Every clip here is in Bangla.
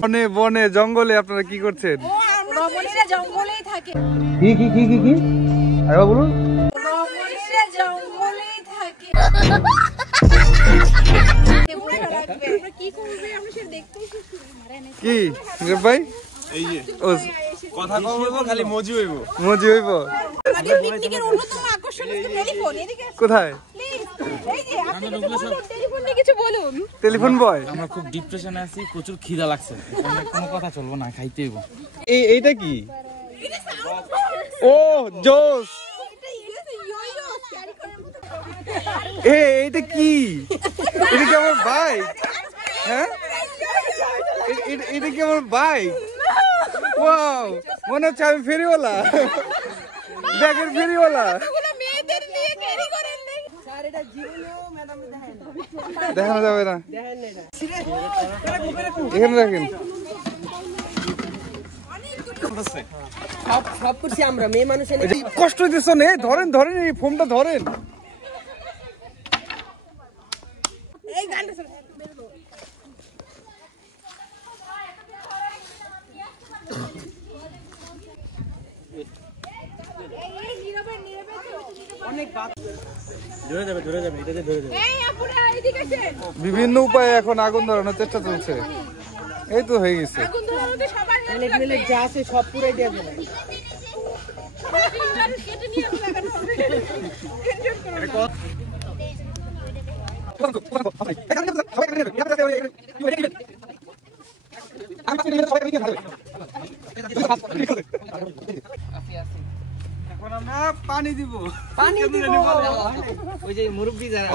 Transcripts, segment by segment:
বনে বনে জঙ্গলে আপনারা কি করছেন? রমণীরা জঙ্গলেই থাকে। কি কি কি কি কি আরে বলুন। রমণীরা জঙ্গলেই থাকে। কি করবে আমরা সে দেখতেই কি ভাই এই যে কথা কইবো খালি মজি হইবো মজি হইব। আমাদের পিকনিকের অন্যতম আকর্ষণ হচ্ছে টেলিফোন। এদিকে কোথায়? এই যে আপনি টেলিফোন নিয়ে কিছু বলুন। টেলিফোন বয়। আমরা খুব ডিপ্রেশনে আছি, প্রচুর খিদা লাগছে, কোনো কথা চলবো না, খাইতে হইব। এইটা কি? ও জোস। এইটা কি? এটা কি আমার বাইক? হ্যাঁ এটা কি আমার বাইক? ওয়াও, মনে হচ্ছে আমি ফেরিওয়ালা, ব্যাগের ফেরিওয়ালা। দেখানো যাবে না, এখানে রাখেন। সব করছি আমরা, মেয়ে মানুষ কষ্ট হইতেছ নে, ধরেন ধরেন এই ফোনটা ধরেন। বিভিন্ন উপায়ে এখন আগুন ধরানোর চেষ্টা চলছে। এই তো হয়ে গেছে। যা আছে সব পুরাই দেওয়া যাবে। এখন আমরা পানি দিব। ওই যে মুরব্বি যারা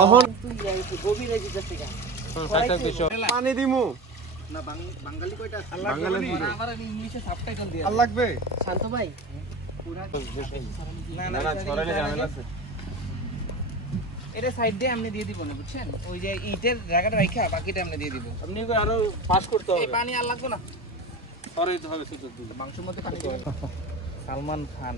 গভীর হয়ে যেতেছে পানি দিমু না। বাঙালি কয়টা? বাঙালি আবার ইংলিশে সাবটাইটেল দিয়ে আর লাগবে। শান্ত ভাই না না, ছড়ালে ঝামেলা আছে। এটা সাইড দিয়ে আপনি দিয়ে দিব না, বুঝছেন? ওই যে ইটের জায়গাটা রাখা বাকিটা আপনি দিয়ে দিব। আপনি আরো পাস করতে হবে। এই পানি আর লাগবে না, ছড়াইতে হবে শুধু মাংসের মধ্যে পানি দিবেন। সালমান খান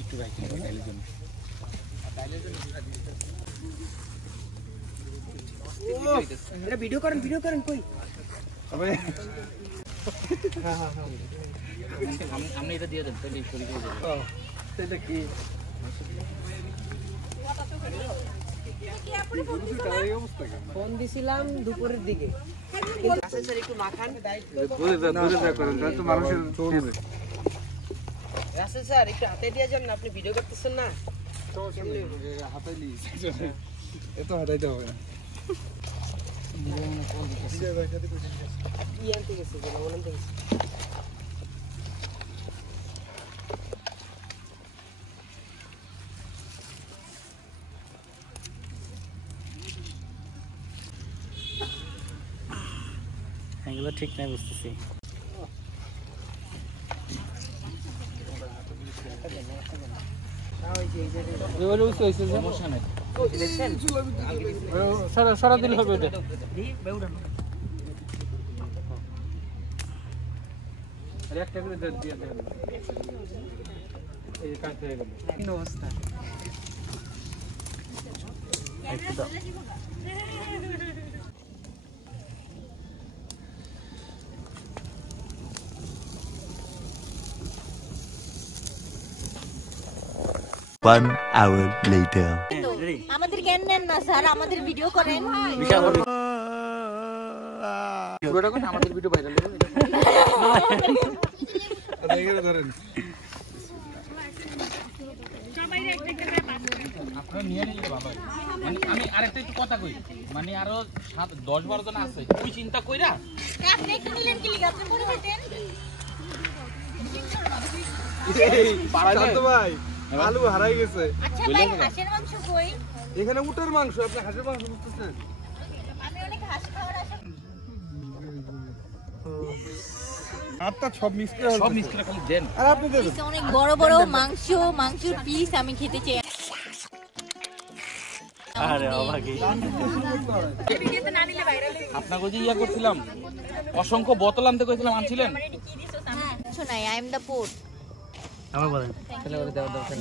একটু রাখি ডাইলের জন্য। এটা ভিডিও করেন কই? আপনি এটা দিয়ে দেন, তাহলে শুরু করে দেবেন। সেটা কি? ফোন দিছিলাম দুপুরের দিকে। আচ্ছা স্যার একটু মাখান। মানুষের চলবে। রাসেল স্যার একটু হাতে দিয়ে যান না, আপনি ভিডিও করতেছেন না। এত হাতাইতে হবে না। আনতে গেছে বলতে গেছে। এগুলো ঠিক নাই বুঝতেছি। সমস্যা নেই, সরা দিলে হবে। ওটা একটা করে দিয়ে দেন। এই কাজ হয়ে গেল। কি অবস্থা? একটু দাও। One hour later. আমাদের জ্ঞান নেন না স্যার, আমাদের ভিডিও করেন। আমাদের ভিডিও ভাইরাল হবে। ধরেন আপনারা নিয়ে নিলে ভালো হয়। মানে আমি আরেকটা একটু কথা কই, মানে আরো 10-12 জন আছে, ওই চিন্তা কইরা আপনি একটু নিলেন কি লিখে আপনি পরে ফেটেন। ভাই আলু হারাই গেছে। আচ্ছা ভাই, হাঁসের মাংস কই? এখানে উটের মাংস, আপনি হাঁসের মাংস বুঝতেছেন? আমি অনেক হাঁস খাওয়ার আশা। আটটা সব মিক্স করে খালি দেন। আর আপনি দেন। অনেক বড় বড় মাংসের পিস আমি খেতে চাই। আপনাকে যে ইয়া করছিলাম অসংখ্য বোতল আনতে কইছিলাম আনছিলেন কিছু নাই আই এম দ্য পোর আমার বলেন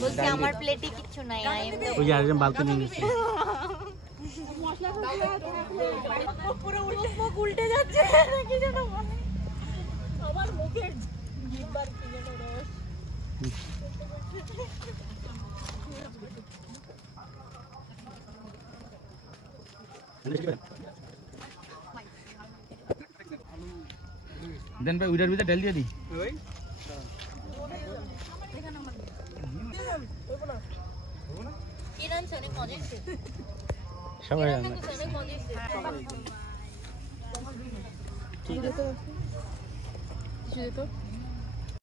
বলছি আমার প্লেটে কিছু নাই আই এম দ্য ওই যে আরেকজন বালতি নিয়ে নিচ্ছে পুরো মুখ উল্টে যাচ্ছে কি যেন বলে আমার মুখে জিহ্বার কি যেন রস দেন ভাই উইডার ভিতরে ঢেল দিয়ে দিই কি রান অনেক মজা হয়েছে সবাই জানে অনেক মজা হয়েছে ঠিক আছে কিছু দিত